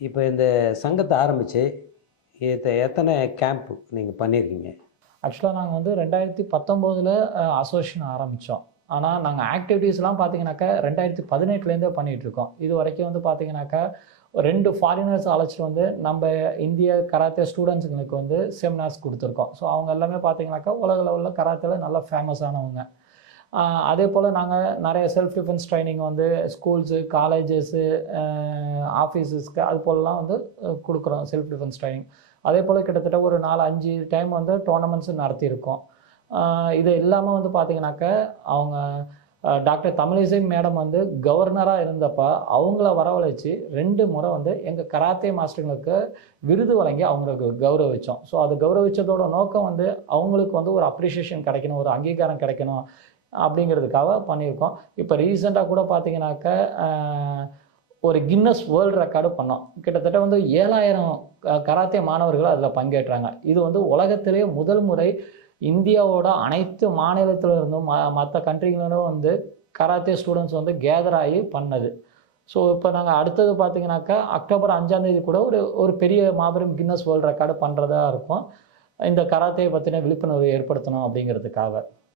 இப்போ இந்த சங்கத்தை ஆரம்பித்து இதை எத்தனை கேம்ப் நீங்கள் பண்ணியிருக்கீங்க? ஆக்சுவலாக நாங்கள் வந்து ரெண்டாயிரத்தி பத்தொம்போதில் அசோசியேஷன் ஆரம்பித்தோம் ஆனால் நாங்கள் ஆக்டிவிட்டீஸ்லாம் பார்த்தீங்கன்னாக்கா ரெண்டாயிரத்தி பதினெட்டுலேருந்தே பண்ணிகிட்ருக்கோம். இது வரைக்கும் வந்து பார்த்தீங்கன்னாக்கா ரெண்டு ஃபாரினர்ஸ் அழைச்சிட்டு வந்து நம்ம இந்திய கராத்தே ஸ்டூடெண்ட்ஸுங்களுக்கு வந்து செமினார்ஸ் கொடுத்துருக்கோம். ஸோ அவங்க எல்லாமே பார்த்தீங்கன்னாக்கா உலக லெவலில் கராத்தேல நல்லா ஃபேமஸானவங்க ஆனவங்க. அதே போல் நாங்கள் நிறைய செல்ஃப் டிஃபென்ஸ் ட்ரைனிங் வந்து ஸ்கூல்ஸு காலேஜஸ்ஸு ஆஃபீஸஸ்க்கு அது போலலாம் வந்து கொடுக்குறோம் செல்ஃப் டிஃபென்ஸ் ட்ரைனிங் அதே போல் கிட்டத்தட்ட ஒரு நாலு அஞ்சு டைம் வந்து டோர்னமெண்ட்ஸும் நடத்தியிருக்கோம். இது இல்லாமல் வந்து பார்த்தீங்கன்னாக்க அவங்க டாக்டர் தமிழிசை மேடம் வந்து கவர்னராக இருந்தப்போ அவங்கள வரவழைச்சி ரெண்டு முறை வந்து எங்கள் கராத்தே மாஸ்டர்களுக்கு விருது வழங்கி அவங்களுக்கு கௌரவிச்சோம். ஸோ அது கௌரவிச்சதோட நோக்கம் வந்து அவங்களுக்கு வந்து ஒரு அப்ரிஷியேஷன் கிடைக்கணும் ஒரு அங்கீகாரம் கிடைக்கணும். அப்படிங்கிறதுக்காக பண்ணியிருக்கோம். இப்போ ரீசெண்டாக கூட பார்த்தீங்கன்னாக்க ஒரு கின்னஸ் வேர்ல்டு ரெக்கார்டு பண்ணோம். கிட்டத்தட்ட வந்து ஏழாயிரம் கராத்தே மாணவர்கள் அதில் பங்கேற்றாங்க. இது வந்து உலகத்திலேயே முதல் முறை இந்தியாவோட அனைத்து மாநிலத்தில் இருந்தும் ம மற்ற கண்ட்ரிகளோடும் வந்து கராத்தே ஸ்டூடெண்ட்ஸ் வந்து கேதர் ஆகி பண்ணது. ஸோ இப்போ நாங்கள் அடுத்தது பார்த்தீங்கன்னாக்கா அக்டோபர் அஞ்சாந்தேதி கூட ஒரு ஒரு பெரிய மாபெரும் கின்னஸ் வேர்ல்டு ரெக்கார்டு பண்ணுறதா இருக்கும். இந்த கராத்தே பற்றின விழிப்புணர்வு ஏற்படுத்தணும் அப்படிங்கிறதுக்காக.